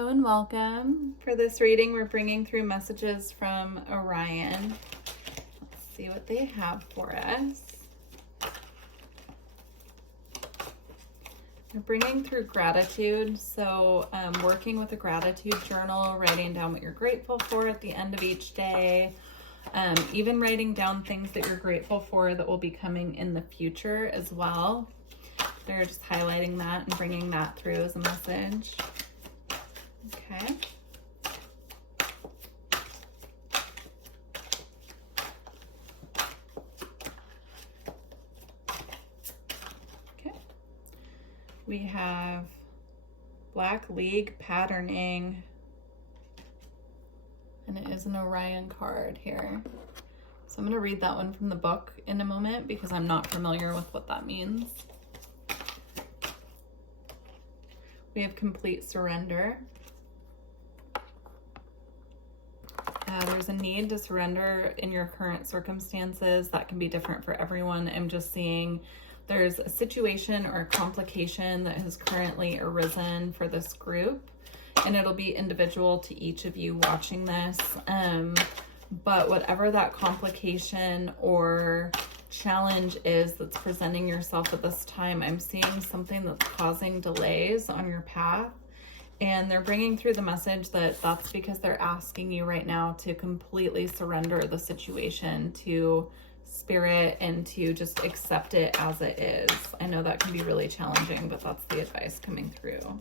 Hello and welcome. For this reading, we're bringing through messages from Orion. Let's see what they have for us. We're bringing through gratitude, so working with a gratitude journal, writing down what you're grateful for at the end of each day, even writing down things that you're grateful for that will be coming in the future as well. They're just highlighting that and bringing that through as a message. Okay. Okay. We have Black League patterning, and it is an Orion card here. So I'm going to read that one from the book in a moment because I'm not familiar with what that means. We have complete surrender. There's a need to surrender in your current circumstances. That can be different for everyone. I'm just seeing there's a situation or a complication that has currently arisen for this group, and it'll be individual to each of you watching this. But whatever that complication or challenge is that's presenting yourself at this time, I'm seeing something that's causing delays on your path. And they're bringing through the message that that's because they're asking you right now to completely surrender the situation to spirit and to just accept it as it is. I know that can be really challenging, but that's the advice coming through.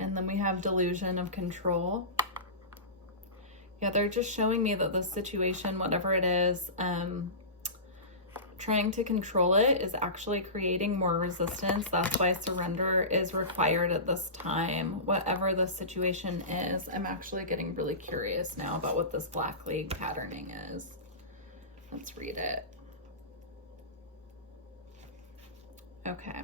And then we have delusion of control. Yeah, they're just showing me that the situation, whatever it is, trying to control it is actually creating more resistance. That's why surrender is required at this time. Whatever the situation is, I'm actually getting really curious now about what this Black League patterning is. Let's read it. Okay.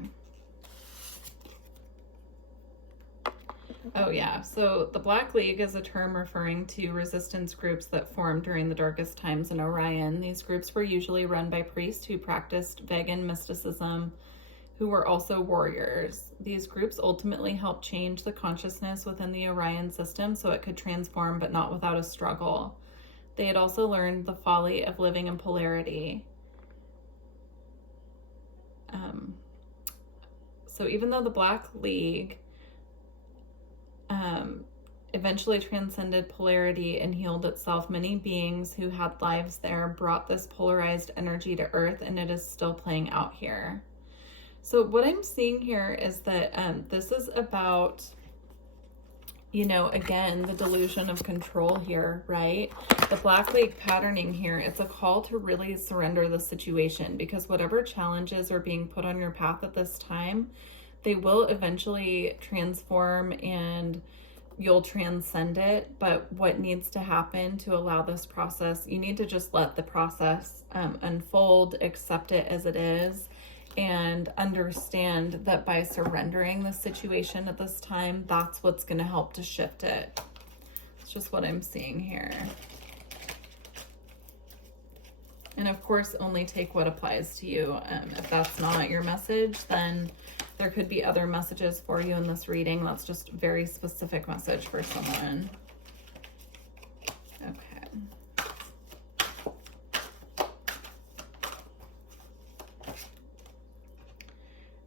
Oh yeah, so the Black League is a term referring to resistance groups that formed during the darkest times in Orion. These groups were usually run by priests who practiced vegan mysticism, who were also warriors. These groups ultimately helped change the consciousness within the Orion system so it could transform, but not without a struggle. They had also learned the folly of living in polarity. So even though the Black League eventually transcended polarity and healed itself, many beings who had lives there brought this polarized energy to Earth, and it is still playing out here. So what I'm seeing here is that this is about, you know, again, the delusion of control here, right? The Black League patterning here, it's a call to really surrender the situation, because whatever challenges are being put on your path at this time, they will eventually transform and you'll transcend it. But what needs to happen to allow this process, you need to just let the process unfold, accept it as it is, and understand that by surrendering the situation at this time, that's what's going to help to shift it. It's just what I'm seeing here. And of course, only take what applies to you. If that's not your message, then there could be other messages for you in this reading. That's just a very specific message for someone. Okay.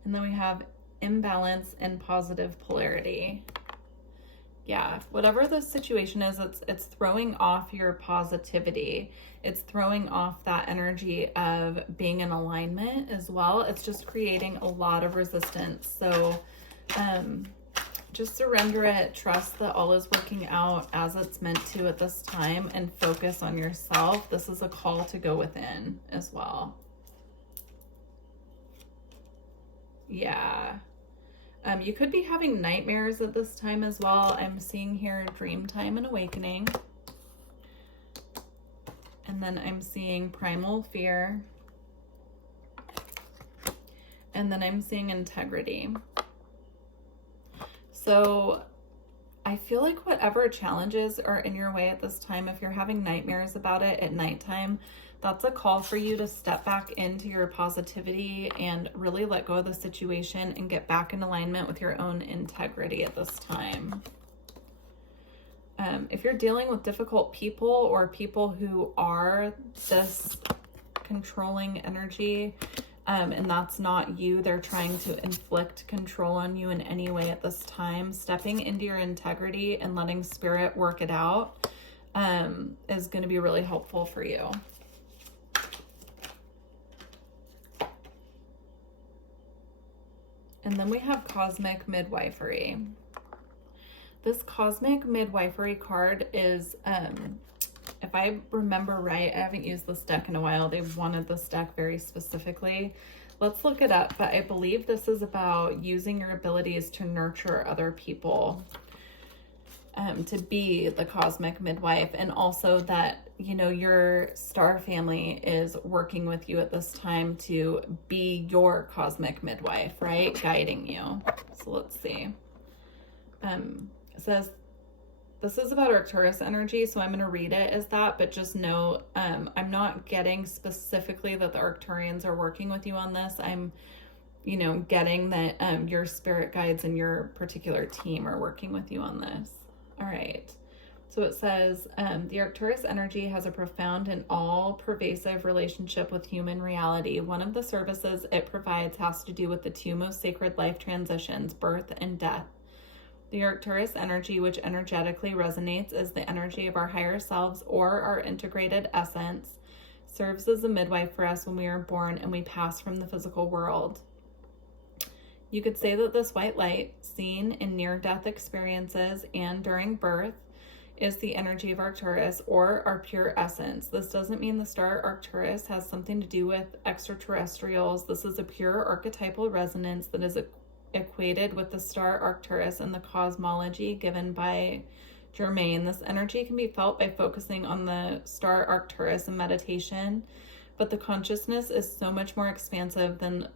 And then we have imbalance and positive polarity. Yeah, whatever the situation is, it's throwing off your positivity. It's throwing off that energy of being in alignment as well. It's just creating a lot of resistance. So just surrender it. Trust that all is working out as it's meant to at this time, and focus on yourself. This is a call to go within as well. Yeah. You could be having nightmares at this time as well. I'm seeing here dream time and awakening. And then I'm seeing primal fear. And then I'm seeing integrity. So I I feel like whatever challenges are in your way at this time, if you're having nightmares about it at nighttime, that's a call for you to step back into your positivity and really let go of the situation and get back in alignment with your own integrity at this time. If you're dealing with difficult people or people who are this controlling energy, and that's not you, they're trying to inflict control on you in any way at this time, stepping into your integrity and letting spirit work it out is going to be really helpful for you. And then we have Cosmic Midwifery. This Cosmic Midwifery card is, if I remember right, I haven't used this deck in a while. They wanted this deck very specifically. Let's look it up, but I believe this is about using your abilities to nurture other people, to be the cosmic midwife, and also that, you know, your star family is working with you at this time to be your cosmic midwife, right? Guiding you. So let's see. It says, this is about Arcturus energy, so I'm going to read it as that, but just know, I'm not getting specifically that the Arcturians are working with you on this. I'm, you know, getting that your spirit guides and your particular team are working with you on this. All right. So it says, the Arcturus energy has a profound and all-pervasive relationship with human reality. One of the services it provides has to do with the two most sacred life transitions, birth and death. The Arcturus energy, which energetically resonates as the energy of our higher selves or our integrated essence, serves as a midwife for us when we are born and we pass from the physical world. You could say that this white light, seen in near-death experiences and during birth, is the energy of Arcturus or our pure essence. This doesn't mean the star Arcturus has something to do with extraterrestrials. This is a pure archetypal resonance that is equated with the star Arcturus and the cosmology given by Germain. This energy can be felt by focusing on the star Arcturus in meditation, but the consciousness is so much more expansive than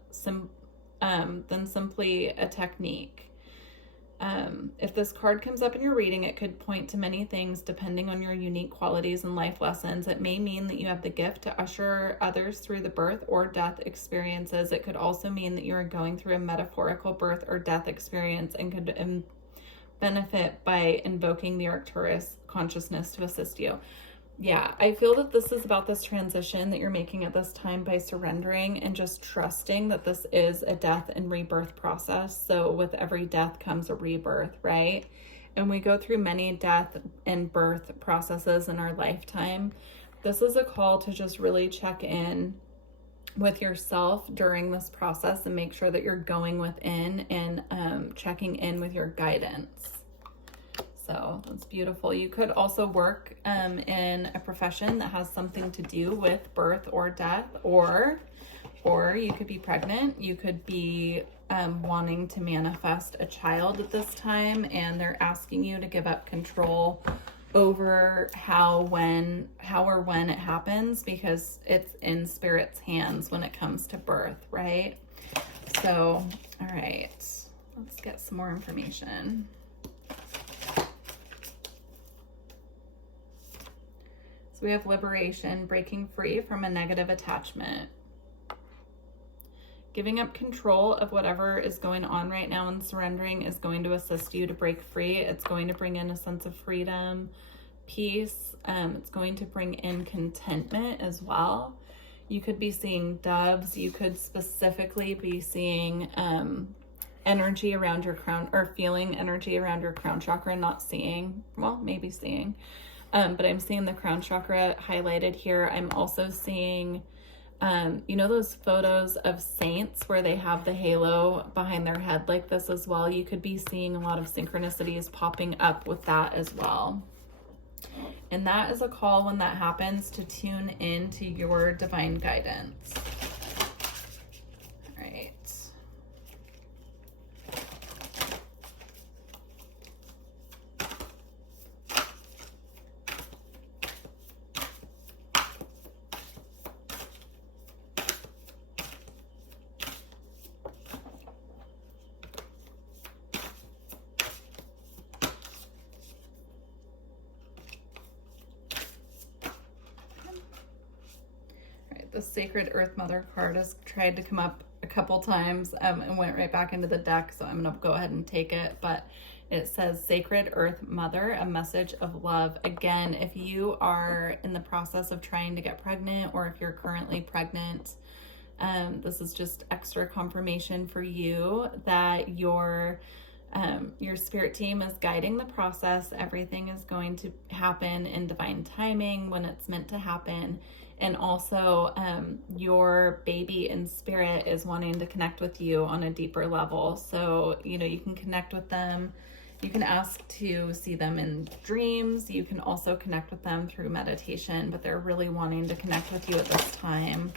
simply a technique. If this card comes up in your reading, it could point to many things depending on your unique qualities and life lessons. It may mean that you have the gift to usher others through the birth or death experiences. It could also mean that you are going through a metaphorical birth or death experience and could benefit by invoking the Arcturus consciousness to assist you. Yeah, I feel that this is about this transition that you're making at this time by surrendering and just trusting that this is a death and rebirth process. So with every death comes a rebirth, right? And we go through many death and birth processes in our lifetime. This is a call to just really check in with yourself during this process and make sure that you're going within and checking in with your guidance. So that's beautiful. You could also work in a profession that has something to do with birth or death, or you could be pregnant. You could be wanting to manifest a child at this time, and they're asking you to give up control over how or when it happens, because it's in spirit's hands when it comes to birth, right? So, all right, let's get some more information. So we have liberation, breaking free from a negative attachment. Giving up control of whatever is going on right now and surrendering is going to assist you to break free. It's going to bring in a sense of freedom, peace. It's going to bring in contentment as well. You could be seeing doves. You could specifically be seeing energy around your crown, or feeling energy around your crown chakra, not seeing, well, maybe seeing. But I'm seeing the crown chakra highlighted here. I'm also seeing, you know, those photos of saints where they have the halo behind their head like this as well. You could be seeing a lot of synchronicities popping up with that as well. And that is a call when that happens to tune into your divine guidance. All right. The Sacred Earth Mother card has tried to come up a couple times and went right back into the deck, so I'm going to go ahead and take it. But it says Sacred Earth Mother, a message of love. Again, if you are in the process of trying to get pregnant, or if you're currently pregnant, this is just extra confirmation for you that your spirit team is guiding the process. Everything is going to happen in divine timing when it's meant to happen. And also, your baby in spirit is wanting to connect with you on a deeper level. So, you can connect with them. You can ask to see them in dreams. You can also connect with them through meditation, but they're really wanting to connect with you at this time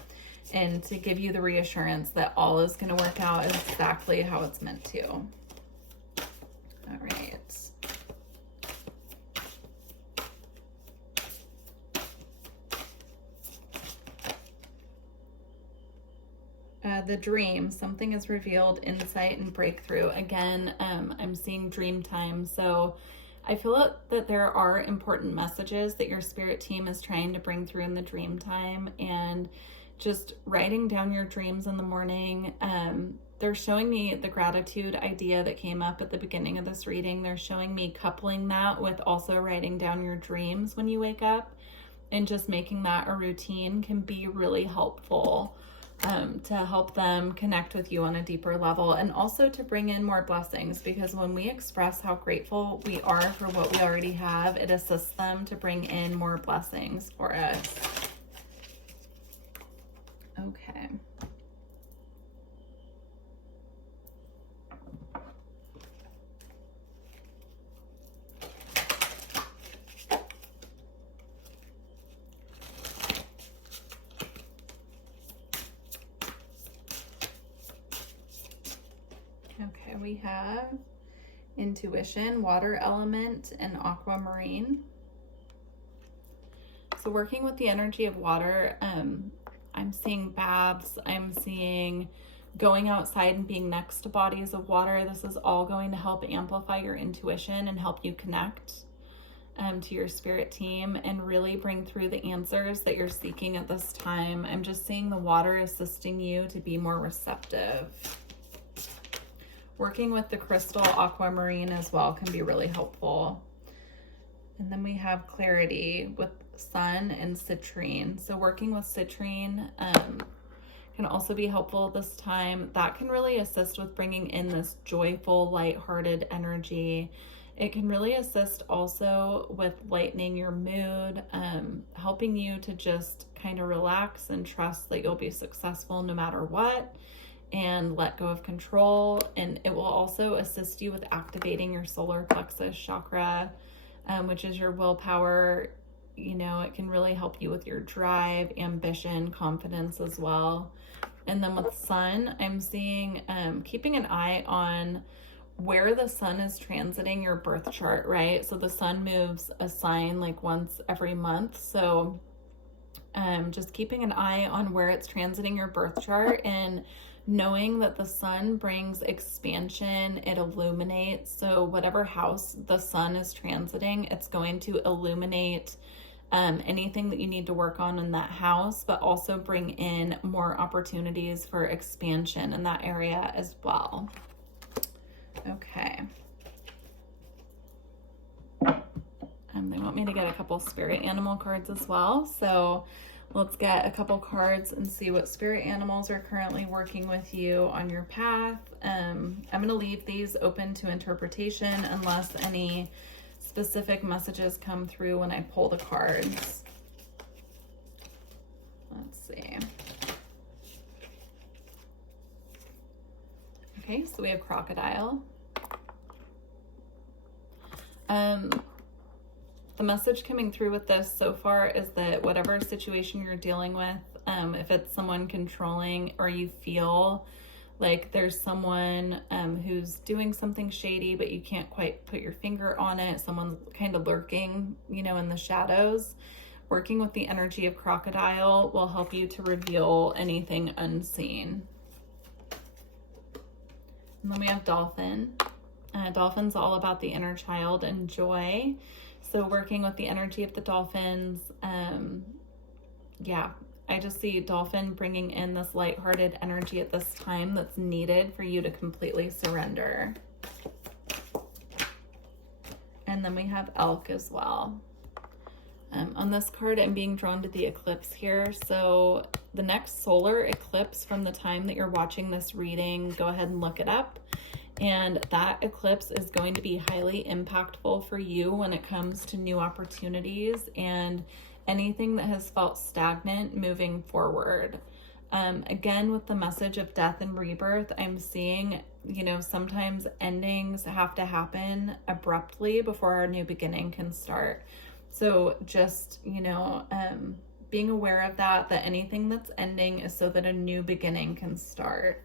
and to give you the reassurance that all is going to work out exactly how it's meant to. All right. The dream, something is revealed, insight and breakthrough. Again, I'm seeing dream time. So I feel that there are important messages that your spirit team is trying to bring through in the dream time, and just writing down your dreams in the morning. They're showing me the gratitude idea that came up at the beginning of this reading. They're showing me coupling that with also writing down your dreams when you wake up, and just making that a routine can be really helpful. To help them connect with you on a deeper level, and also to bring in more blessings, because when we express how grateful we are for what we already have, it assists them to bring in more blessings for us. Okay. Okay, we have intuition, water element, and aquamarine. So working with the energy of water, I'm seeing baths, I'm seeing going outside and being next to bodies of water. This is all going to help amplify your intuition and help you connect to your spirit team and really bring through the answers that you're seeking at this time. I'm just seeing the water assisting you to be more receptive. Working with the crystal aquamarine as well can be really helpful. And then we have clarity with sun and citrine. So working with citrine can also be helpful this time. That can really assist with bringing in this joyful, lighthearted energy. It can really assist also with lightening your mood, helping you to just kind of relax and trust that you'll be successful no matter what, and let go of control. And it will also assist you with activating your solar plexus chakra, which is your willpower. It can really help you with your drive, ambition, confidence as well. And then with sun, I'm seeing keeping an eye on where the sun is transiting your birth chart, right? So the sun moves a sign like once every month. So just keeping an eye on where it's transiting your birth chart, and knowing that the sun brings expansion, it illuminates. So whatever house the sun is transiting, it's going to illuminate anything that you need to work on in that house, but also bring in more opportunities for expansion in that area as well. Okay. They want me to get a couple spirit animal cards as well. So let's get a couple cards and see what spirit animals are currently working with you on your path. I'm going to leave these open to interpretation unless any specific messages come through when I pull the cards. Let's see. Okay, so we have crocodile. The message coming through with this so far is that whatever situation you're dealing with, if it's someone controlling, or you feel like there's someone who's doing something shady, but you can't quite put your finger on it, someone's kind of lurking, in the shadows, working with the energy of crocodile will help you to reveal anything unseen. And then we have dolphin. Dolphin's all about the inner child and joy. So working with the energy of the dolphins, I just see dolphin bringing in this lighthearted energy at this time that's needed for you to completely surrender. And then we have elk as well. On this card, I'm being drawn to the eclipse here. So the next solar eclipse from the time that you're watching this reading, go ahead and look it up. And that eclipse is going to be highly impactful for you when it comes to new opportunities and anything that has felt stagnant moving forward. Again, with the message of death and rebirth, I'm seeing, you know, sometimes endings have to happen abruptly before our new beginning can start. So just, you know, being aware of that anything that's ending is so that a new beginning can start.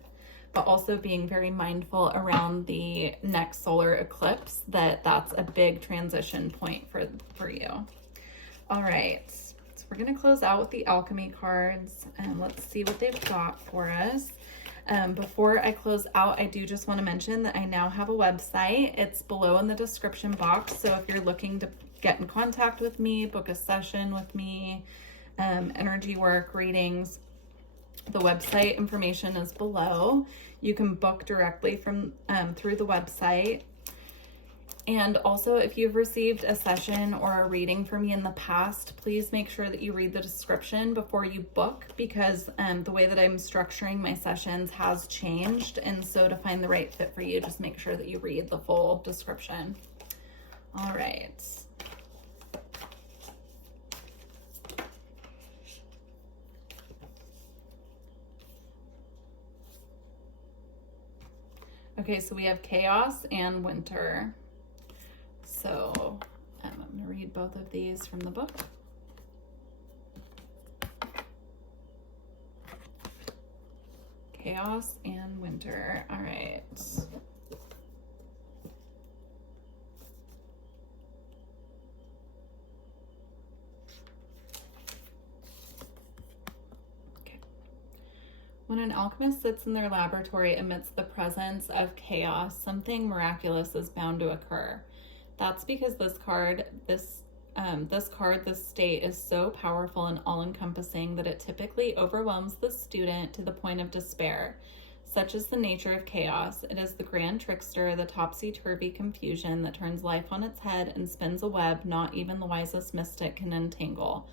But also being very mindful around the next solar eclipse that's a big transition point for you. All right, so we're going to close out with the alchemy cards and let's see what they've got for us. Before I close out, I do just want to mention that I now have a website. It's below in the description box. So if you're looking to get in contact with me, book a session with me, energy work, readings, the website information is below. You can book directly from through the website. And also, if you've received a session or a reading from me in the past, please make sure that you read the description before you book, because the way that I'm structuring my sessions has changed. And so to find the right fit for you, just make sure that you read the full description. All right. Okay, so we have chaos and winter. So I'm going to read both of these from the book. Chaos and winter. All right. When an alchemist sits in their laboratory amidst the presence of chaos, something miraculous is bound to occur. That's because this state is so powerful and all-encompassing that it typically overwhelms the student to the point of despair. Such is the nature of chaos. It is the grand trickster, the topsy-turvy confusion that turns life on its head and spins a web not even the wisest mystic can untangle.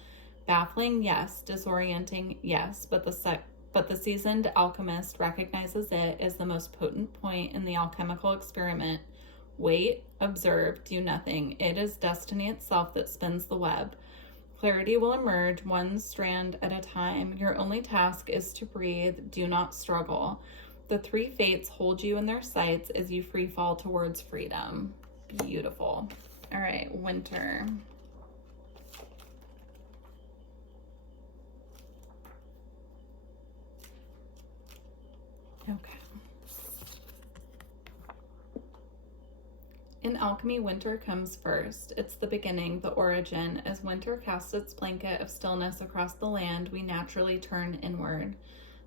Baffling, yes. Disorienting, yes. But the seasoned alchemist recognizes it as the most potent point in the alchemical experiment. Wait, observe, do nothing. It is destiny itself that spins the web. Clarity will emerge one strand at a time. Your only task is to breathe. Do not struggle. The three fates hold you in their sights as you free fall towards freedom. Beautiful. All right, winter. Okay. In alchemy, winter comes first. It's the beginning, the origin. As winter casts its blanket of stillness across the land, we naturally turn inward.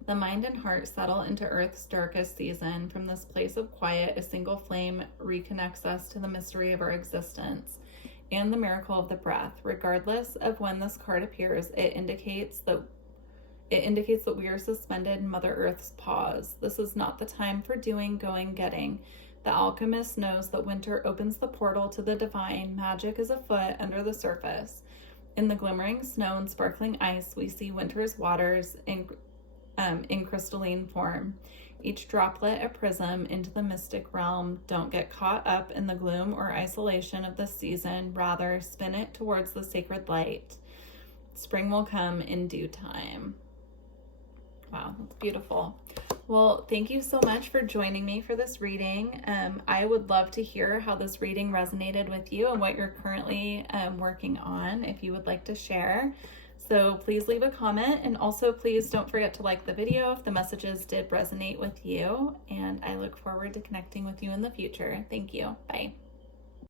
The mind and heart settle into Earth's darkest season. From this place of quiet, a single flame reconnects us to the mystery of our existence and the miracle of the breath. Regardless of when this card appears, it indicates that we are suspended in Mother Earth's pause. This is not the time for doing, going, getting. The alchemist knows that winter opens the portal to the divine. Magic is afoot under the surface. In the glimmering snow and sparkling ice, we see winter's waters in crystalline form. Each droplet a prism into the mystic realm. Don't get caught up in the gloom or isolation of this season. Rather, spin it towards the sacred light. Spring will come in due time. Wow, that's beautiful. Well, thank you so much for joining me for this reading. I would love to hear how this reading resonated with you and what you're currently working on, if you would like to share. So please leave a comment, and also please don't forget to like the video if the messages did resonate with you, and I look forward to connecting with you in the future. Thank you. Bye.